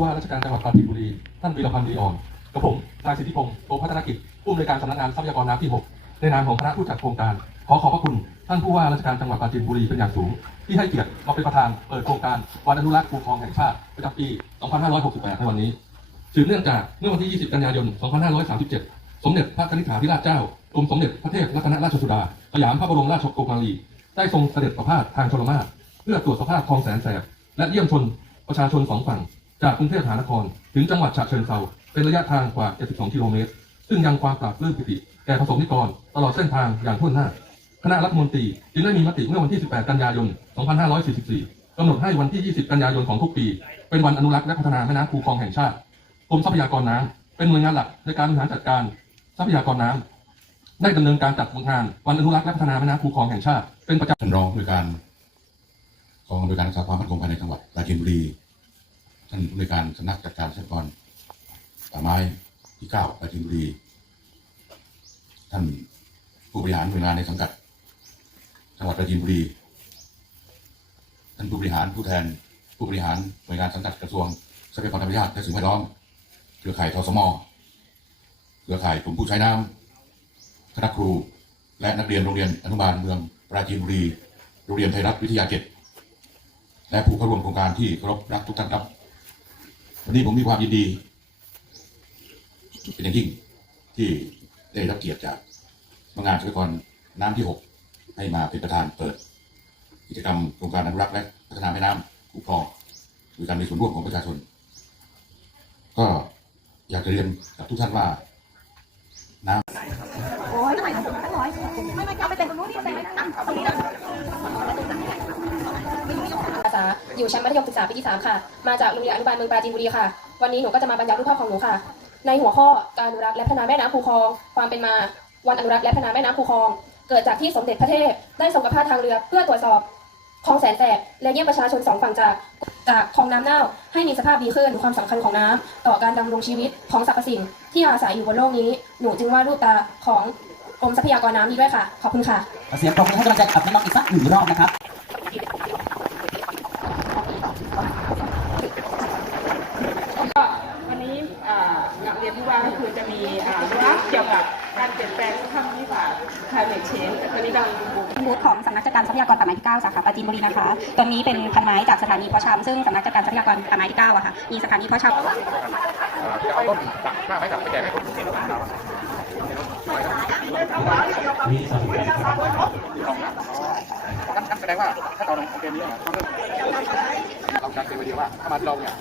ผู้ว่าราชการจังหวัดปราจีนบุรี ท่านวีรพันธ์ดีอ่อนกับผมนายสิทธิพงศ์โตพัฒนกิจผู้อำนวยการสำนักงานทรัพยากรน้ำที่ 6 ในนามของคณะผู้จัดโครงการ ขอขอบพระคุณท่านผู้ว่าราชการจังหวัดปราจีนบุรีเป็นอย่างสูง ที่ให้เกียรติมาเป็นประธานเปิดโครงการวันอนุรักษ์ภูคลองแห่งชาติประจำปี 2568 ในวันนี้สืบเนื่องจากเมื่อวันที่ 20 กันยายน 2537 สมเด็จพระนิษฐาธิราชเจ้ากรมสมเด็จพระเทพรัตนราชสุดาสยามพระบรมราชโองการีได้ทรงเสด็จประพาสทางชลมารเพื่อตรวจสภาพคลองแสนแสบและเยี่ยมชนประชาชนสองฝั่ง จากกรุงเทพมหานคร ถึงจังหวัดฉะเชิงเทราเป็นระยะทางกว่า 72 กิโลเมตร ซึ่งยังความปราบปลื้มปิติแก่ประสบนิกรตลอดเส้นทางอย่างทั่วหน้า คณะรัฐมนตรีจึงได้มีมติเมื่อวันที่ 18 กันยายน 2544 กำหนดให้วันที่ 20 กันยายนของทุกปี เป็นวันอนุรักษ์และพัฒนาแม่น้ำคูคลองแห่งชาติกรมทรัพยากรน้ำเป็นหน่วยงานหลักในการบริหารจัดการทรัพยากรน้ำได้ดำเนินการจัดงานวันอนุรักษ์และพัฒนาแม่น้ำคูคลองแห่งชาติ เป็นประจำท่านรองผู้ในวยการกองอำนวยการรักษาความมั่นคงภายในจังหวัดราจีนบุรี ท่านผู้ในการสำนักจัดการทรัพยากรป่าไม้ที่เก้าปราจีนบุรี ท่านผู้บริหารหน่วยงานในสังกัดจังหวัดปราจีนบุรี ท่านผู้บริหารผู้แทนผู้บริหารหน่วยงานสังกัดกระทรวงทรัพยากรธรรมชาติและสิ่งแวดล้อมเครือข่ายทสมเครือข่ายกลุ่มผู้ใช้น้ำคณะครู และนักเรียนโรงเรียนอนุบาลเมืองปราจีนบุรี โรงเรียนไทยรัฐวิทยาเจ็ดและผู้เข้าร่วมโครงการที่เคารพรักทุกท่านครับ วันนี้ผมมีความยินดีเป็นอย่างยิ่งที่ได้รับเกียรติจากสำนักงานทรัพยากรน้ำที่ 6 ให้มาเป็นประธานเปิด กิจกรรมโครงการอนุรักษ์และพัฒนาแม่น้ำคุ้มครองโดยการมีส่วนร่วมของประชาชน ก็อยากจะเรียนกับทุกท่านว่าโอ้ยทำไมต้องตั้งร้อยไม่ไม่เอาไปเป็น อยู่ชั้นมัธยมศึกษาปีที่3ค่ะ มาจากโรงเรียนอนุบาลเมืองปราจีนบุรีค่ะ วันนี้หนูก็จะมาบรรยายรูปภาพของหนูค่ะ ในหัวข้อการอนุรักษ์และพัฒนาแม่น้ำคูคลอง ความเป็นมา วันอนุรักษ์และพัฒนาแม่น้ำคูคลอง เกิดจากที่สมเด็จพระเทพได้ทรงประพาสทางเรือเพื่อตรวจสอบคลองแสนแสบและเยี่ยมประชาชนสองฝั่งจากจากคลองน้ำเน่าให้มีสภาพดีขึ้นความสำคัญของน้ำต่อการดำรงชีวิตของสรรพสิ่ง ที่อาศัยอยู่บนโลกนี้หนูจึงวาดรูปตาของกรมทรัพยากรน้ำนี้ด้วยค่ะ ขอบคุณค่ะเสียงปรบมือให้กำลังใจกับน้องอีกสักหนึ่งรอบนะครับ ก็วันนี้อ่าหลัก เรียนที่ว่าก็คือจะมีอ่าว่าเกี่ยวกับการเปลี่ยนแปลงสภาพภูมิศาสตร์ climate change ตอนนี้ดังบุกบูธของสำนักจัดการทรัพยากรป่าไม้ที่ 9 สาขาปราจีนบุรีนะคะ ตรงนี้เป็นพันไม้จากสถานีเพาะชำซึ่งสำนักจัดการทรัพยากรป่าไม้ที่ 9 อะค่ะ มีสถานีเพาะชำจะเอาต้นตักหน้าไม้ตักไปแจกให้คนเห็นว่าเรานงั้นแสดงว่าถ้าเราลงโอเคนี้เราจะเป็นไอเดีว่าถ้ามาที่เราเนี่ย